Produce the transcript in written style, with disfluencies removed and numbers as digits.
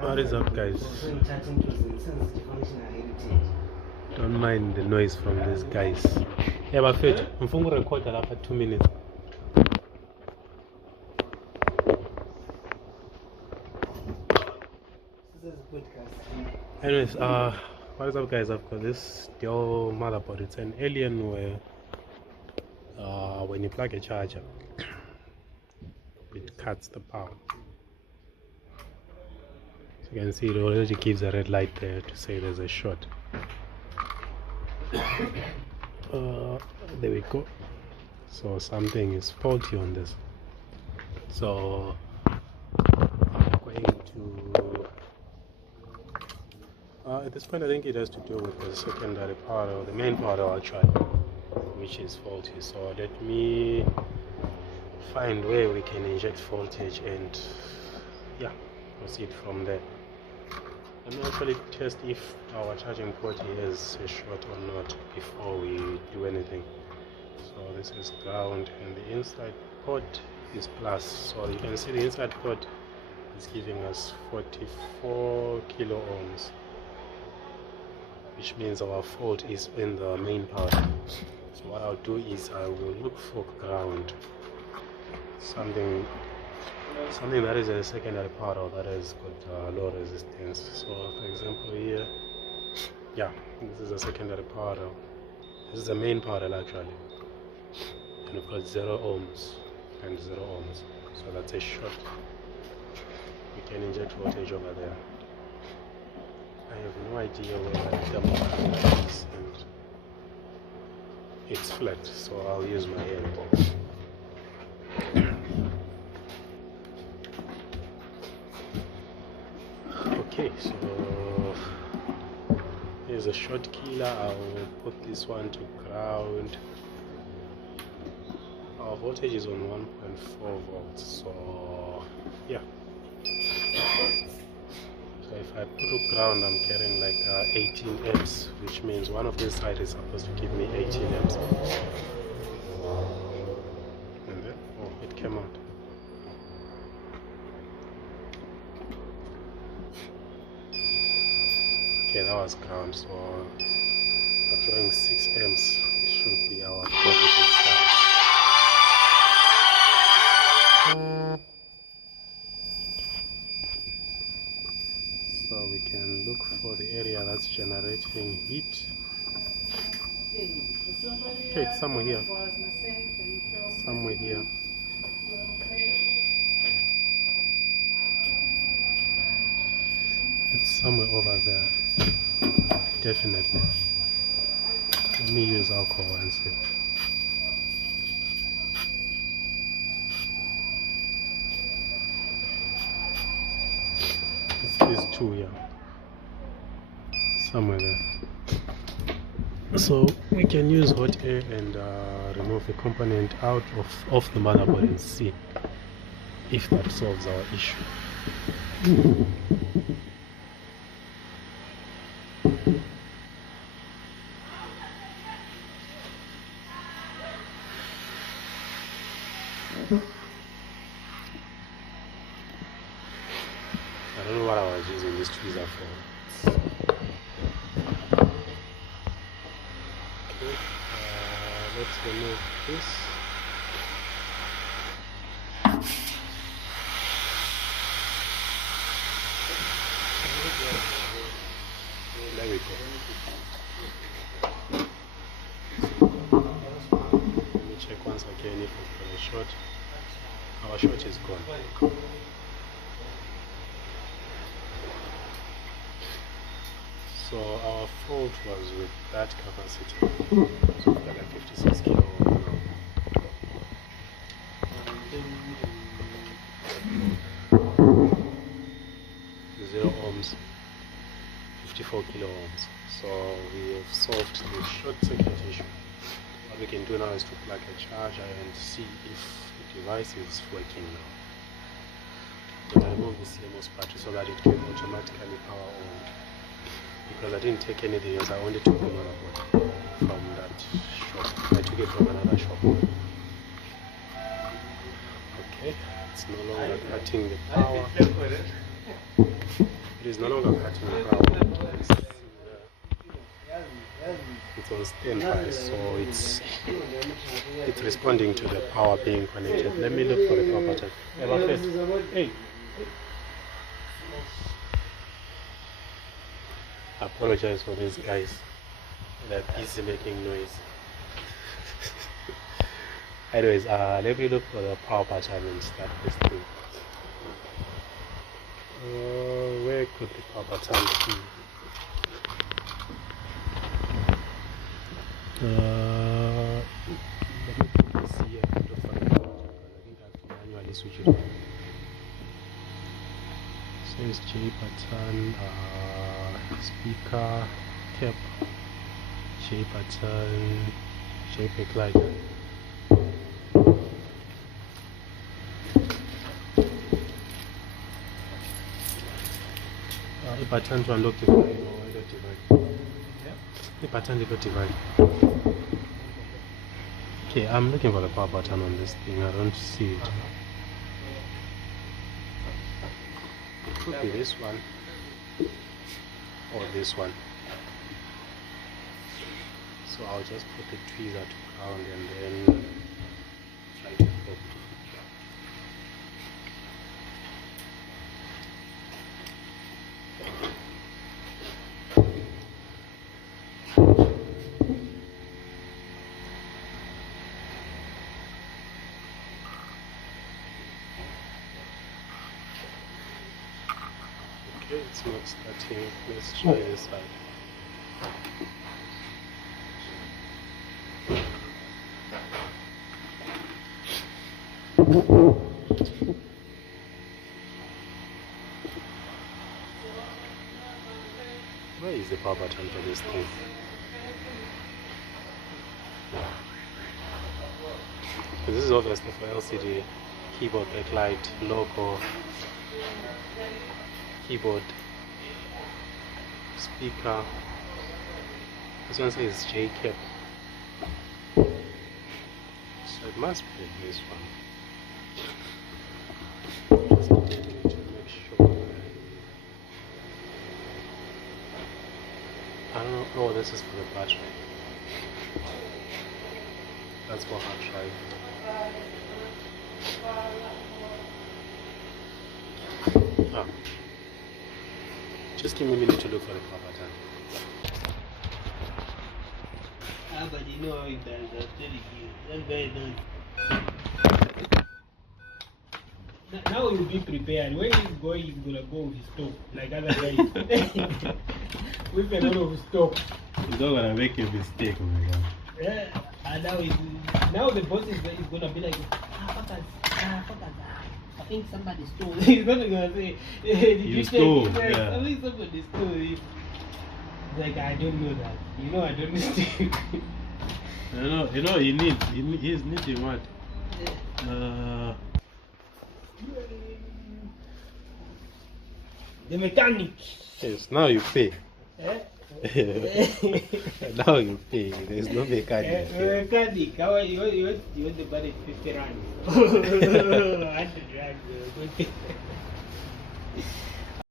What is up, guys? Don't mind the noise from these guys. Yeah, but wait, I'm going to record that after 2 minutes. Anyways, what is up, guys? I've got this Dell motherboard. It's an Alienware. When you plug a charger, it cuts the power. So you can see it already gives a red light there to say there's a short. There we go. So something is faulty on this. So I'm going to at this point I think it has to do with the secondary power, or the main power actually, which is faulty. So let me find where we can inject voltage and yeah, proceed from there. Let me actually test if our charging port has a short or not before we do anything. So this is ground and the inside port is plus. So you can see the inside port is giving us 44 kilo ohms, which means our fault is in the main power. So what I'll do is I will look for ground, something that is a secondary power or that has got low resistance. So for example here, yeah, this is a secondary power. This is the main power actually, and we've got 0 ohms and 0 ohms, so that's a short. We can inject voltage over there. I have no idea where that thermal is, and it's flat, so I'll use my hand. Okay, so here's a short killer. I'll put this one to ground. Our voltage is on 1.4 volts, so yeah. So if I put to ground, I'm getting like 18 amps, which means one of these sides is supposed to give me 18 amps. And then, oh, it came out. Okay, that was ground, so I'm showing 6 amps, which should be our positive side. So we can look for the area that's generating heat. Okay, it's somewhere here. Somewhere here. It's somewhere over there. Definitely. Let me use alcohol and see. These two here, somewhere there. So we can use hot air and remove the component out of the motherboard and see if that solves our issue. I don't know what I was using this tweezer for. Okay, let's remove this. There we go. Let me check once again if we've got a short. Our short is gone. So our fault was with that capacitor. So we've got like 56 kilo ohm now. 0 ohms, 54 kilo ohms. So we have solved the short circuit issue. What we can do now is to plug a charger and see if the device is working now. I'm going to remove the CMOS battery so that it can automatically power on. Because I didn't take anything else, I only took the motherboard from that shop. I took it from another shop. Okay, It's no longer cutting the power. It is no longer cutting the power. It's on standby, so it's responding to the power being connected. Let me look for the power button. Hey. I apologize for these guys. They're busy making noise. Anyways, let me look for the power button and start this thing. Where could the power button be? Let me put this here. I think I have to manually switch it on. Says J button, speaker, cap, J button, JPEG light. The button to unlock the device. The button to device. Okay, I'm looking for the power button on this thing. I don't see it. It could be this one or this one. So I'll just put the tweezer to ground and then try to hook. Okay, it's not starting. Let's try this side. Where is the power button for this thing? This is obviously for LCD, keyboard backlight, logo, keyboard, speaker. This one says JCap. So it must be this one. Just need to make sure. I don't know. Oh, this is for the battery. That's for hard drive. Ah. Just give me a minute to look for the power button. But you know how it does. I'll tell you. That guy does. Now you'll be prepared. Where he's going, he's gonna go with his stop, like other guys. With a lot of stop. He's not gonna make a mistake, oh my god. Yeah, and now the boss is gonna be like, fuck us. I think somebody stole. He's not gonna say, did you stole? Check? Yeah. I think somebody stole it. Like, I don't know that. You know, I don't steal. You know, he's needing what? The mechanic. Yes, now you pay. Eh? Now you pay. There's no mechanic. Mechanic. How you want the money 50 rand? 100 rand.